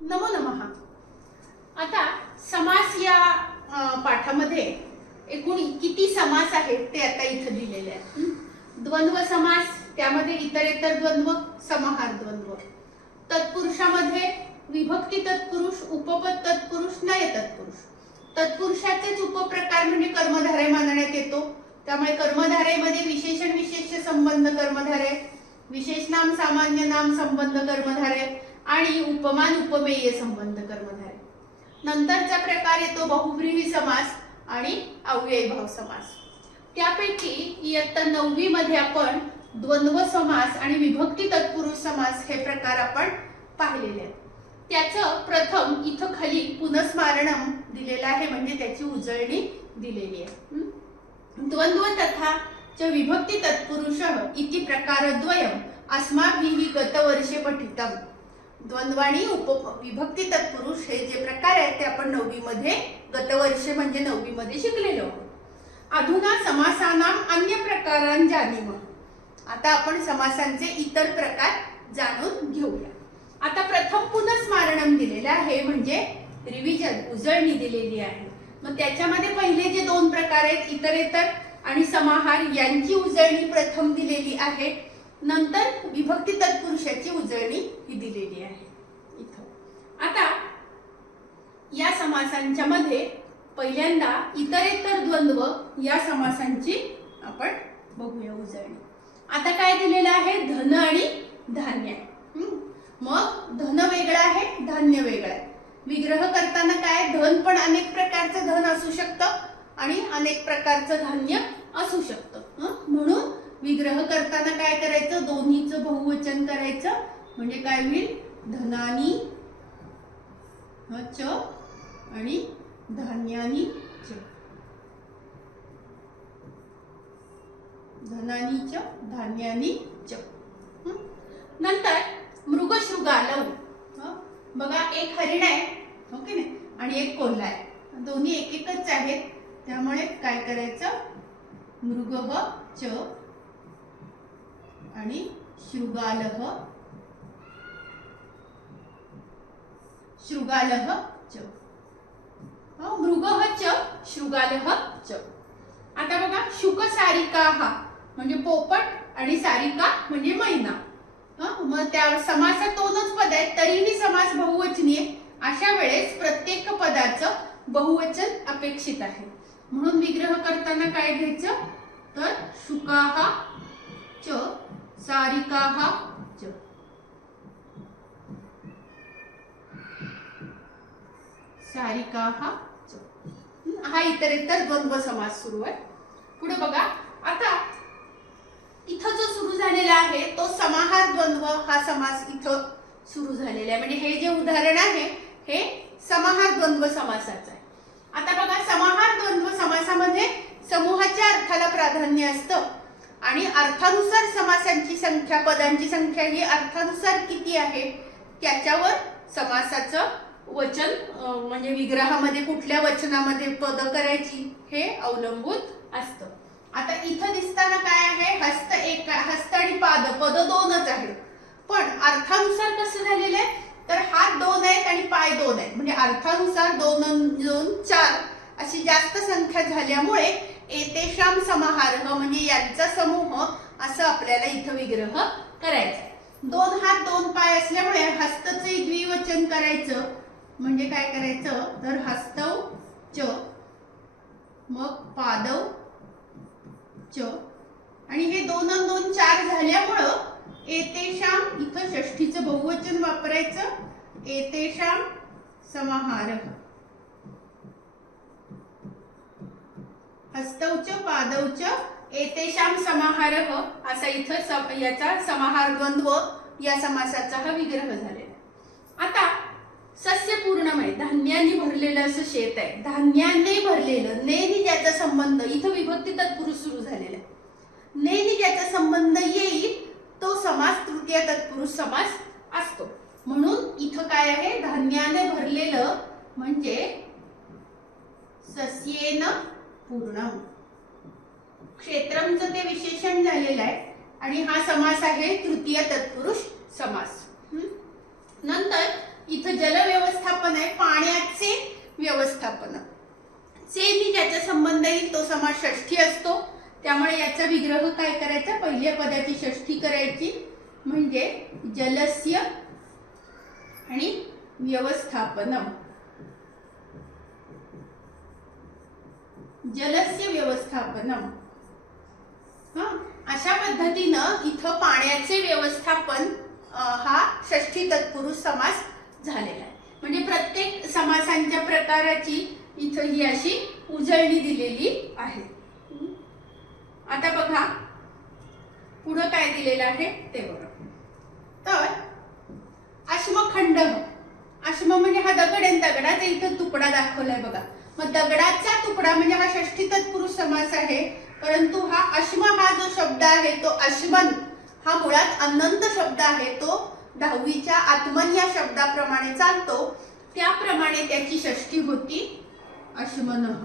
नमो नमः। आता समास या पाठामध्ये एकूण किती समास आहेत ते आता इथं दिलेले आहेत। द्वंद्व समास, त्यामध्ये इतरेतर द्वंद्व, समाहार द्वंद्व। तत्पुरुषामध्ये विभक्ती तत्पुरुष, उपपद तत्पुरुष, नय तत्पुरुष। तत्पुरुषाचेच उपप्रकार म्हणजे कर्मधारय मानण्यात येतो, त्यामुळे कर्मधारयमध्ये विशेषण विशेष्य संबंध कर्मधारय, विशेष नाम सामान्य नाम संबंध कर्मधारय आणि उपमान उपमेय संबंध कर्मधारय। नंतरचा प्रकार येतो बहुव्रीही समास आणि अव्ययीभाव समास। त्यापैकी इयत्ता 9वी मध्ये आपण द्वंद्व समास आणि विभक्ती तत्पुरुष समास हे प्रकार आपण पाहिलेले आहेत। त्याचं प्रथम इथं खाली पुनस्मारणम दिलेलं आहे, म्हणजे त्याची उजळणी दिलेली आहे। द्वंद्व तथा च विभक्ती तत्पुरुषः इति प्रकारद्वयम् अस्माभिः गतवर्षे पठितम्। द्वंद्व आणि विभक्ती तत्पुरुष हे जे प्रकार आहेत ते आपण 9वी मध्ये गतवर्षे म्हणजे 9वी मध्ये शिकलेलो आहोत। अधुना समासानां अन्य प्रकारान् जानीमः। आता आपण समासांचे इतर प्रकार जाणून घेऊया। आता प्रथम पुनस्मारणम दिलेलं आहे, म्हणजे रिव्हिजन, उजळणी दिलेली आहे। मग त्याच्यामध्ये पहिले जे दोन प्रकार आहेत इतरेतर आणि समाहार यांची उजळणी प्रथम दिलेली आहे, नंतर विभक्ती तत्पुरुषाची उजळणी ही दिलेली आहे इथं। आता या समासांच्या मध्ये पहिल्यांदा इतरेतर द्वंद्व या समासांची आपण बघूया उजळणी। आता काय दिलेलं आहे, धन आणि धान्य। मग धन वेगळं आहे, धान्य वेगळं आहे। विग्रह करताना काय, धन पण अनेक प्रकारचं धन असू शकतं आणि अनेक प्रकारचं धान्य असू शकतं। म्हणून विग्रह करताना काय करायचं, दोन्हीचं बहुवचन करायचं, म्हणजे काय होईल, धनानी च आणि धान्यानी च, धनानी च धान्यानी च। नंतर मृगशृगालव, बघा एक हरिण आहे, हो की नाही, आणि एक कोल्हा आहे, दोन्ही एक एकच आहेत, त्यामुळे काय करायचं, मृगः च आणि शृगालः, शृगालः च, मृगः च शृगालः च। आता बघा शुक सारिकाः म्हणजे पोपट आणि सारिका म्हणजे मैना। मग त्या समासात दोनच पद आहेत, तरीही समास बहुवचनी आहे। अशा वेळेस प्रत्येक पदाचं बहुवचन अपेक्षित आहे, म्हणून विग्रह करताना काय घ्यायचं, तर शुकाः च सारिकाः च, सारिकाः च। हा इतरेतर द्वंद्व समास सुरू आहे। पुढे बघा, आता इथं जो सुरू झालेला आहे तो समाहार द्वंद्व हा समास इथं सुरू झालेला आहे, म्हणजे हे जे उदाहरण आहे हे समाहार द्वंद्व समासाचं आहे। आता बघा, समाहार द्वंद्व समासामध्ये समूहाच्या अर्थाला प्राधान्य असतं आणि अर्थानुसार समासांची संख्या, पदांची संख्या ही अर्थानुसार किती आहे त्याच्यावर समासाचं वचन, म्हणजे विग्रहामध्ये कुठल्या वचनामध्ये पद करायची हे अवलंबून असतं। आता इथं दिसताना काय आहे, हस्त एक, हस्त आणि पाद, पद दोनच आहेत, पण अर्थानुसार कसं झालेलं आहे, तर हात दोन आहेत आणि पाय दोन आहेत, म्हणजे अर्थानुसार 2 2 4 अशी जास्त संख्या झाल्यामुळे एतेषां समाहारः म्हणजे यांचा समूह असं आपल्याला इथं विग्रह करायचा। 2 हात 2 पाय असल्यामुळे हस्तचे द्विवचन करायचं, म्हणजे काय करायचं, तर हस्तौ च, मग पादौ च, आणि हे 2 आणि 2 4 झाल्यामुळं एतेषां इथं षष्ठीचं बहुवचन वापरायचं, एतेषां समाहारः, हस्तौ च पादौ च एतेषां समाहारः असा इथं याचा समाहार द्वंद्व या समासाचा हा विग्रह झालेला। आता सस्य पूर्णमय, धान्याने भरलेलं असं शेत आहे, धान्याने भरलेलं, नेनी ज्याचा संबंध, इथं विभक्ती तत्पुरुष सुरू झालेला आहे, नेनी ज्याचा संबंध येईल तो समास तृतीय तत्पुरुष समास असतो। म्हणून इथं काय आहे, धान्याने भरलेलं म्हणजे सस्येन पूर्णम, क्षेत्रमचं ते विशेषण झालेलं आहे आणि हा समास आहे तृतीय तत्पुरुष समास। नंतर इथं जल व्यवस्थापन आहे, पाण्याचे व्यवस्थापन. चे नी ज्याचा संबंध येईल तो समास षष्ठी असतो. त्यामुळे याचा विग्रह काय करायचा, पहिल्या पदाची षष्ठी करायची, म्हणजे जलस्य आणि व्यवस्थापनम. जलस्य व्यवस्थापनम. अशा पद्धतीनं इथं पाण्याचे व्यवस्थापन हा षष्ठी तत्पुरुष समास झालेला आहे. म्हणजे प्रत्येक समासांच्या प्रकाराची इथं ही अशी उजळणी दिलेली आहे. आता बघा पुढं काय दिलेलं आहे ते बघा. तर अश्मखंड, अश्म म्हणजे हा दगड आहे, दगडाचा इथं तुकडा दाखवलाय बघा. मग दगडाचा तुकडा म्हणजे हा षष्ठी तत्पुरुष समास आहे, परंतु हा अश्म हा जो शब्द आहे तो अश्मन हा मुळात अनंत शब्द आहे. तो 10वीच्या आत्मन या शब्दाप्रमाणे चालतो, त्याप्रमाणे त्याची षष्ठी होती अश्मनः.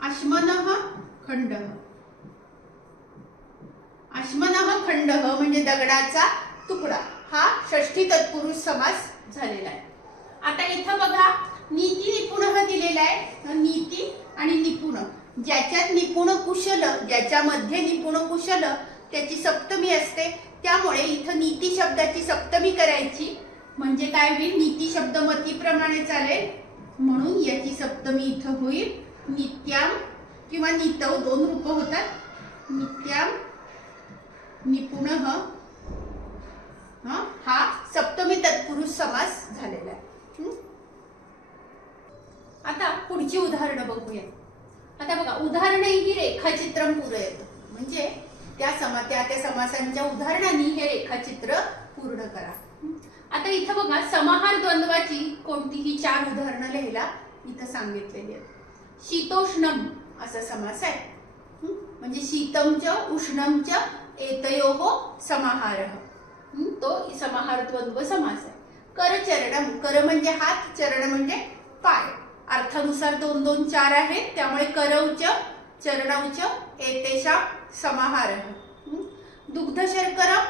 अश्मनः खंडः. अश्मनः खंडः म्हणजे दगडाचा तुकडा, हा षष्ठी तत्पुरुष समास झालेला आहे. आता इथं बघा नीती निपुण दिलेला आहे. नीती आणि निपुण, ज्याच्यात निपुण कुशल, ज्याच्यामध्ये निपुण कुशल त्याची सप्तमी असते. त्यामुळे इथं नीती शब्दाची सप्तमी करायची, म्हणजे काय होईल, नीती शब्द मतीप्रमाणे चालेल, म्हणून याची सप्तमी इथं होईल नित्याम किंवा नितव, दोन रूप होतात. नित्याम निपुणः हा सप्तमी तत्पुरुष समास झालेला आहे. आता पुढची उदाहरणं बघूया. आता बघा उदाहरणे ही रेखाचित्रम पूरयत, म्हणजे त्या समासांच्या उदाहरणांनी हे रेखाचित्र पूर्ण करा. आता इथं बघा समाहार द्वंद्वाची कोणतीही 4 उदाहरणं लिहायला इथं सांगितलेली आहेत. शीतोष्णम असा समास आहे, म्हणजे शीतमच उष्णमच एतयोः समाहारः, तो समाहार द्वंद्व समास आहे. करचरणम, कर म्हणजे हात, चरण म्हणजे पाय, अर्थानुसार 2 2 4 आहेत, त्यामुळे करौच चरणौच एतेषां समाहारः. दुग्ध शर्करम,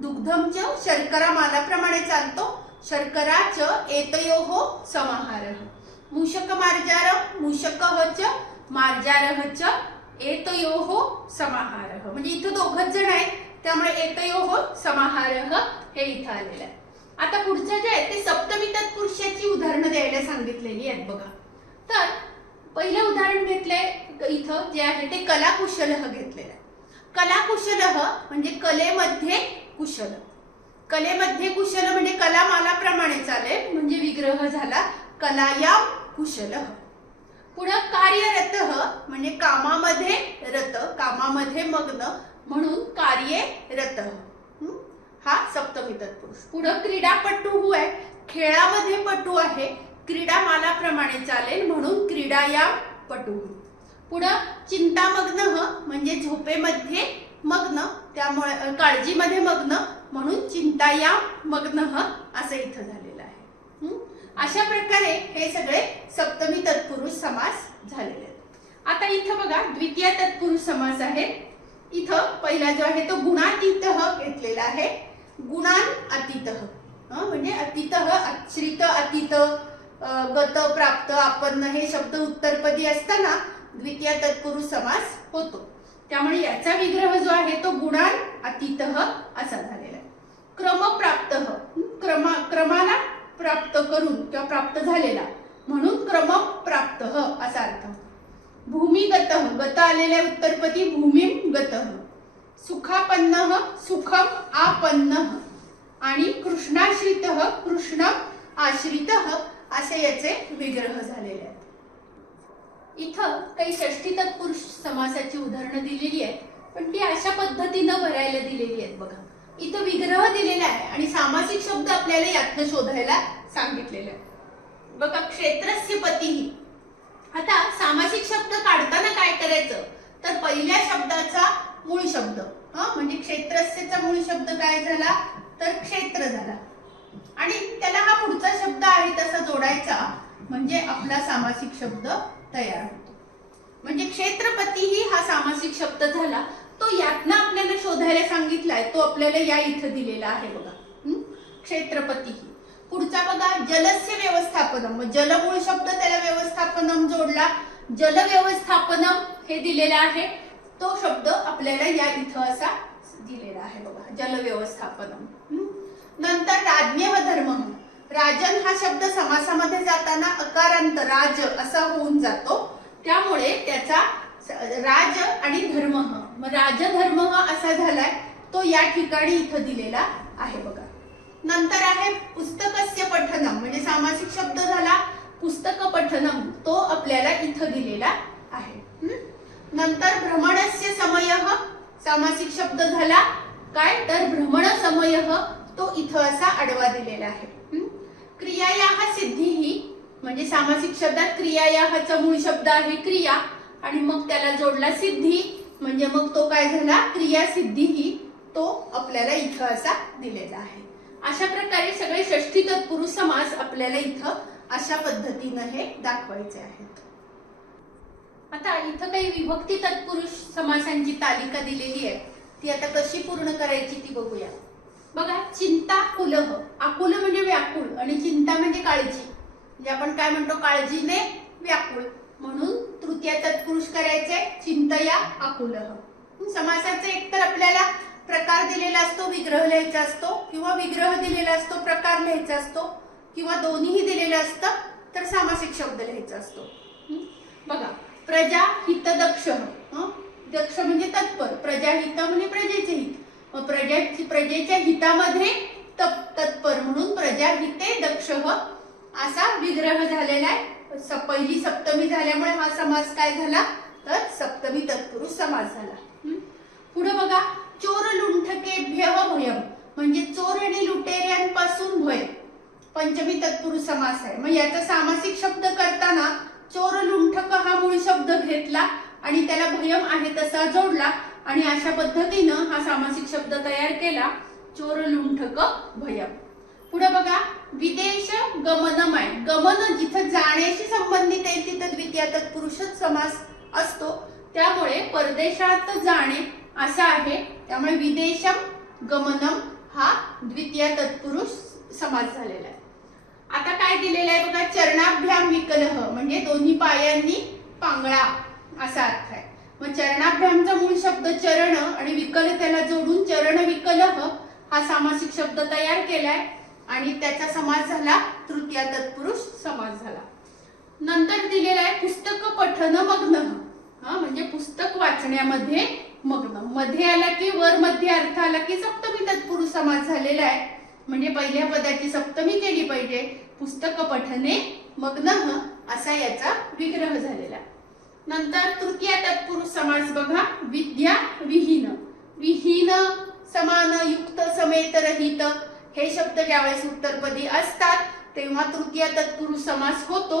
दुग्धमच शर्करा मालाप्रमाणे चालतो, शर्कराच एतयोः समाहारः. मूषक मार्जारम, मूषकः च मार्जारः च एतयोः समाहारः, म्हणजे इथं दोघच जण आहेत, त्यामुळे एतयोः समाहारः हे इथं आलेलं आहे. आता पुढचं जे आहे ते सप्तमी तत्पुरुषाची उदाहरणं द्यायला सांगितलेली आहेत बघा. तर पहिलं उदाहरण घेतलंय इथं जे आहे ते कलाकुशलः घेतलेलं आहे. कलाकुशलः म्हणजे कलेमध्ये कुशल. कलेमध्ये कुशल म्हणजे कला मालाप्रमाणे चालेल, म्हणजे विग्रह झाला कलायां कुशलः. पुढे कार्यरतः म्हणजे कामामध्ये रत, कामामध्ये मग्न, म्हणून कार्यरतः हा सप्तमी तत्पुरुष. पुढे क्रीडापटू आहे, खेळामध्ये पटू आहे, क्रीडा मालाप्रमाणे चालेल, म्हणून क्रीडायां पटू. पुढे चिंतामग्न म्हणजे झोपेमध्ये मग्न, त्यामुळे काळजीमध्ये मग्न, म्हणून चिंतायां मग्न असं इथं झालेलं आहे. अशा प्रकारे हे सगळे सप्तमी तत्पुरुष समास झालेले आहेत. आता इथं बघा द्वितीय तत्पुरुष समास आहे. इथं पहिला जो आहे तो गुणातीतः घेतलेला आहे. गुणान अतीतः म्हणजे अतीतः आश्रित, अतीत, गत, प्राप्त, आपण हे शब्द उत्तरपदी असताना द्वितीय तत्पुरुष समास होतो. त्यामुळे याचा विग्रह जो आहे तो गुणान अतीतः असा झालेला आहे. क्रमप्राप्तः, क्रमाला प्राप्त करून किंवा प्राप्त झालेला, म्हणून क्रमप्राप्तः असा अर्थ. भूमिगतः, गत आलेल्या उत्तरपदी भूमिं गतः. सुखापन्नः, सुखम आपन्नः. आणि कृष्णाश्रितः, कृष्णम आश्रितः असे याचे विग्रह झालेले आहेत. इथं काही षष्ठी तत्पुरुष समासाची उदाहरणं दिलेली आहेत, पण ती अशा पद्धतीनं भरायला दिलेली आहेत बघा. इथं विग्रह दिलेला आहे आणि सामासिक शब्द आपल्याला यातनं शोधायला सांगितलेले आहे बघा. क्षेत्रस्य पतीही. आता सामासिक शब्द काढताना काय करायचं, तर पहिल्या शब्दाचा मूळ शब्द म्हणजे क्षेत्रस्यचा मूळ शब्द काय झाला, तर क्षेत्र झाला, आणि त्याला हा पुढचा शब्द आहे तसा जोडायचा, म्हणजे आपला सामासिक शब्द तयार होतो. म्हणजे क्षेत्रपतीही हा सामासिक शब्द झाला, तो यातनं आपल्याला शोधायला सांगितलाय, तो आपल्याला या इथं दिलेला आहे बघा. क्षेत्रपती. पुढचा बघा जलस्य व्यवस्थापनम. मग जल मूळ शब्द त्याला व्यवस्थापनम जोडला. जल व्यवस्थापनम हे दिलेलं आहे, तो शब्द आपल्याला या इथं असा दिलेला आहे बघा, जल व्यवस्थापनम. नंतर राज्ञ धर्म. राजन हा शब्द समासामध्ये जाताना अकारांत राज असा होऊन जातो, त्यामुळे त्याचा राज आणि धर्म, मग राजधर्म असा झालाय, तो या ठिकाणी इथं दिलेला आहे बघा. नंतर आहे पुस्तकस्य पठनम, म्हणजे सामासिक शब्द झाला पुस्तक पठनम, तो आपल्याला इथं दिलेला आहे. नंतर भ्रमणस्य समयः, सामासिक शब्द झाला काय तर भ्रमण समयः, तो इथं असा आडवा दिलेला आहे. क्रियायाः सिद्धीही, म्हणजे सामासिक शब्दात क्रियायाहचा मूळ शब्द आहे क्रिया, आणि मग त्याला जोडला सिद्धी, म्हणजे मग तो काय झाला क्रिया सिद्धीही, तो आपल्याला इथं असा दिलेला आहे. अशा प्रकारे सगळे षष्ठी तत्पुरुष समास आपल्याला इथं अशा पद्धतीनं हे दाखवायचे आहेत. आता इथं काही विभक्ती तत्पुरुष समासांची तालिका दिलेली आहे, ती आता कशी पूर्ण करायची ती बघूया. बघा चिंता कुलह. आकुल म्हणजे व्याकुळ आणि चिंता म्हणजे काळजी, म्हणजे आपण काय म्हणतो काळजीने व्याकुळ, म्हणून तृतीय तत्पुरुष करायचे चिंतया आकुलह. समासाचे एकतर आपल्याला प्रकार दिलेला असतो, विग्रह लिहायचा असतो, किंवा विग्रह दिलेला असतो, प्रकार लिहायचा असतो, किंवा दोन्हीही दिलेलं असतं तर सामासिक शब्द लिहायचा असतो. बघा प्रजा हित दक्ष. दक्ष म्हणजे तत्पर, प्रजा हित म्हणजे प्रजेचे हित, मग प्रजेच्या हितामध्ये तत्पर म्हणून प्रजा हिते दक्ष असा विग्रह झालेला आहे. पहिली सप्तमी झाल्यामुळे हा समास काय झाला तर सप्तमी तत्पुरुष समास झाला. पुढे बघा चोर लुंठकेभ्य भयम, म्हणजे चोर आणि लुटेऱ्यांपासून भय, पंचमी तत्पुरुष समास आहे. मग याचा सामासिक शब्द करताना चोर लुंठक हा मूळ शब्द घेतला आणि त्याला भयम आहे तसा जोडला, आणि अशा पद्धतीनं हा सामासिक शब्द तयार केला, चोर लुंठक भयम. पुढे बघा विदेश गमनमय. गमन जिथं जाण्याशी संबंधित आहे तिथं द्वितीय तत्पुरुषच समास असतो, त्यामुळे परदेशात जाणे असा आहे, त्यामुळे विदेशम गमनम हा द्वितीय तत्पुरुष समास झालेला आहे. आता काय दिलेलं आहे बघा चरणाभ्याम विकलह, म्हणजे दोन्ही पायांनी पांगळा असा अर्थ आहे. मग चरणाभ्यामचा मूळ शब्द चरण आणि विकल त्याला जोडून चरण विकलह हा सामासिक शब्द तयार केलाय, आणि त्याचा समास झाला तृतीय तत्पुरुष समास झाला. नंतर दिलेला आहे पुस्तक पठन मग्न, म्हणजे पुस्तक वाचण्यामध्ये मग्न. मध्ये आला की वर मध्ये अर्थ आला की सप्तमी तत्पुरुष समास झालेला आहे, म्हणजे पहिल्या पदाची सप्तमी केली पाहिजे. पुस्तक पठने मग्न असा याचा विग्रह झालेला. नंतर तृतीय तत्पुरुष समास बघा विद्या विहीन. विहीन समान युक्त समेत रहित हे शब्द ज्यावेळेस उत्तरपदी असतात तेव्हा तृतीय तत्पुरुष समास होतो,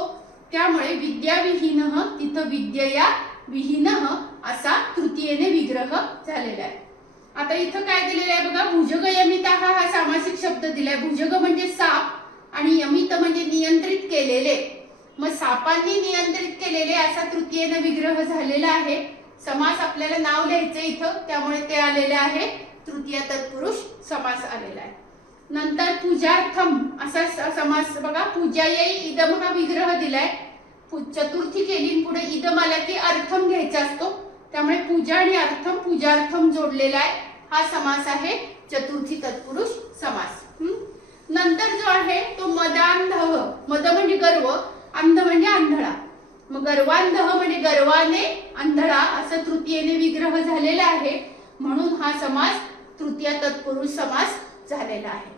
त्यामुळे विद्या विहीन तिथं विद्यया विहीन असा तृतीयेने विग्रह झालेला आहे. आता इथं काय दिलेलं आहे बघा भुजग यमिता हा सामासिक शब्द दिलाय. भुजग म्हणजे साप आणि यमित म्हणजे नियंत्रित केलेले, मग सापांनी नियंत्रित केलेले असा तृतीयेने विग्रह झालेला आहे. समास आपल्याला नाव लिहायचं इथं, त्यामुळे ते आलेले आहे तृतीय तत्पुरुष समास आलेला आहे. नंतर पूजार्थम असा समास बघा पूजायै इदम हा विग्रह दिलाय. चतुर्थी केली पुढे इदम आला की अर्थम घ्यायचा असतो, त्यामुळे पूजा आणि अर्थम पूजार्थम जोडलेला आहे. हा समास आहे चतुर्थी तत्पुरुष समास. नंतर जो आहे तो मदांधः. मद म्हणजे गर्व, अंध म्हणजे आंधळा, मग गर्वांधः म्हणजे गर्वाने आंधळा असं तृतीयेने विग्रह झालेला आहे, म्हणून हा समास तृतीय तत्पुरुष समास झालेला आहे.